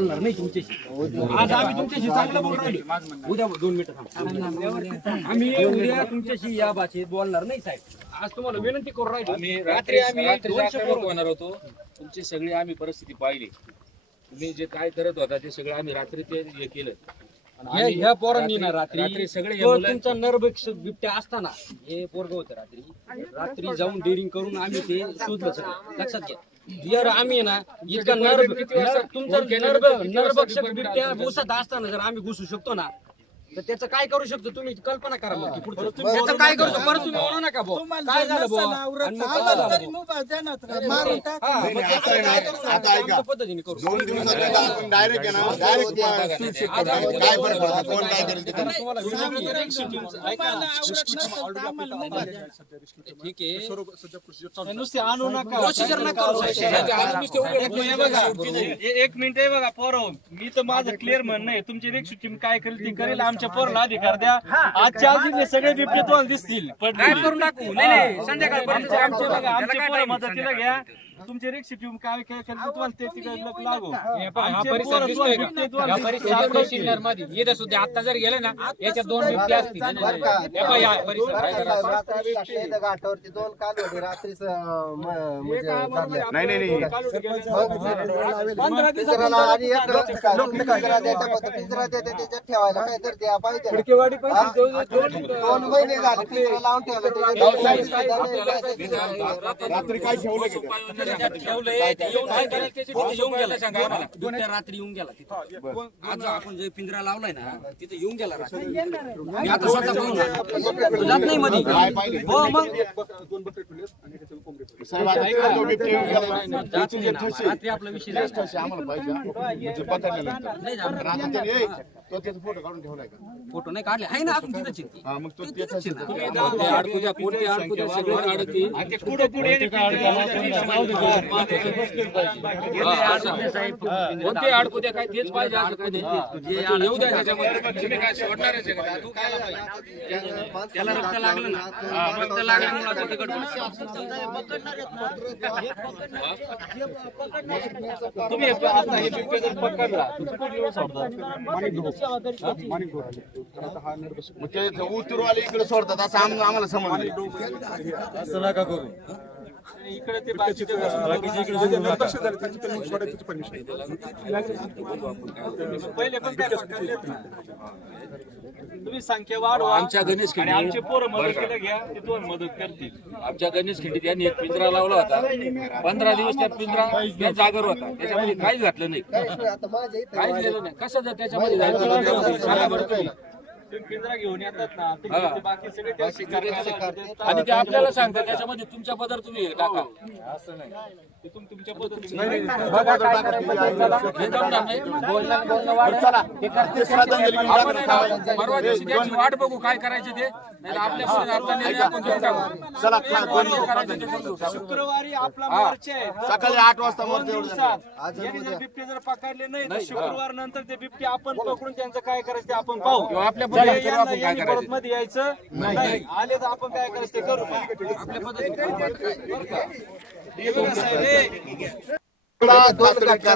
बोलणार नाही तुमच्याशी. आज आम्ही तुमच्याशी चांगलं बोल राहिलो. उद्या दोन मिनिटं थांबा. आम्ही उद्या तुमच्याशी या भाषेत बोलणार नाही साहेब. आज तुम्हाला विनंती करू राहिलो. आम्ही रात्री रात्री आम्ही रात्री दोनशे जागरण पोरं- होणार होतो. तुमची सगळी आम्ही परिस्थिती पाहिली. तुम्ही जे काय करत होता ते सगळं आम्ही रात्री ते हे केलं. आणि ह्या आम्ही ह्या पोरांनी ना रात्री रात्री सगळे हे तो मुलं- तुमचा नरभक्ष बिबट्या असताना हे पोरग होतं रात्री. रात्री जाऊन डेअरिंग करून आम्ही ते शोधलं सगळं. लक्षात घ्या. जर आम्ही ना इतका नर नर- तुमचा नर नरभक्षक बिबट्या घुसत असताना जर आम्ही घुसू शकतो ना तर त्याचं काय करू शकतो तुम्ही? कल्पना करा मग की पुढचं. त्याचं काय करू शकतो? परत तुम्ही म्हणू नका भाऊ. काय झालं भाऊ? आणि मग कसं झालं? भाऊ? मग त्याचं काय करू शकतो? आता ऐका. आमच्या पद्धतीने करू शकतो. दोन दिवसात आपण डायरेक्ट आहे ना? डायरेक्ट काय फरक पडतो कोण काय करेल ते करेल. ठीक आहे. नुसते आणू नका. प्रोसिजर करू साहेब. हे बघा. एक मिनिट आहे बघा पोरं. मी तर माझं क्लिअर म्हणणं आहे तुमची रेक्स टीम काय करेल ती करेल आमच्या पोराला अधिकार द्या. आजच्या आज हे सगळे बिबटे तुम्हाला दिसतील. पण काय करू टाकू नाही नाही संध्याकाळपर्यंत आमचे आमचे पोरं मदतीला? घ्या. तुमचे रेक्स टीम काय काय करेल ते तुम्हाला ते तिकडे लग. हा आमचे परिसर पोरं दिसतोय का? या सुद्धा आता जर गेले ना याच्यात दोन बिबटे असतील. नाही, नाही, नाही. हे पहा, या परिसर. घाटावरती दोन कालवडी रात्रीच म्हणजे झाल्या. नाही नाही नाही. मग पिंजराला आणि एक पिंजरा देता पण पिंजरा देता त्याच्यात ठेवायला काय तर द्या पाहिजे ना. हा? दोन महिने झाले पिंजरा लावून ठेवला रात्री काय ठेवलं ते? त्याच्यात ठेवलंय, ते येऊन काय करेल त्याची तिथे येऊन गेला सांगा आम्हाला. बिबट्या रात्री येऊन गेला तिथे आज आपण जे पिंजरा लावलाय ना तिथे येऊन गेला रात्री मी आता स्वतः. तो जात नाही मध्ये हो मग साहेब, आता. जात नाही ना. रात्री आपला विषय झाला. आम्हाला पाहिजे हा. म्हणजे पकडल्यानंतर. नाही जाणार. तर आता त्याने ए, तो त्याचा फोटो काढून ठेवलाय का फोटो नाही काढले आहे ना अजून तिथंच आहे ती. हा मग तो त्याचाच आहे. कोणते अडकू द्या कोणते अडकू द्या सगळे अडकतील ते पुढे पुढे हा, असं. कोणते अडकू द्या काय तेच पाहिजे असं. ते येऊ द्या त्याच्यामध्ये तुम्ही काय सोडणारच आहे का? तू काय त्याला रक्त लागलं ना रक्त लागल्यामुळे आता ते गडबड. तुम्ही हे- आता हे बिबटे जर पकडला इकडे सोडतात असं आम- आम्हाला समजलं इकडे ते बाकीचे पहिले पण काय पकडलेत ना. तुम्ही संख्या वाढवा आमच्या गणेश आणि खिंडी आमचे पोरं मदतीला घ्या ते दोन मदत करतील. आमच्या गणेश खिंडीत यांनी एक पिंजरा लावला होता. पंधरा दिवस त्या पिंजरा त्या जागर होता. त्याच्यामध्ये काहीच घातलं नाही. काहीच गेलं नाही. कसं जर त्याच्यामध्ये आणि ते आपल्याला सांगतात त्याच्यामध्ये तुमच्या पदर तुम्ही टाका जमणार नाही. परवा दिवशी त्याची वाट बघू काय करायचे ते. नाही आपल्या. शुक्रवारी आपला मोर्चा आहे. सकाळी आठ वाजता मोर्चा बिबटे जर पकडले नाही तर शुक्रवार नंतर ते बिबटे आपण पकडून त्यांचं काय करायचं ते आपण पाहू. आपल्या चला, पद्धतीने आपण काय करायचं. परत मध्ये यायचं. नाही. आले तर आपण काय करायचं? ते करू. दोन घटना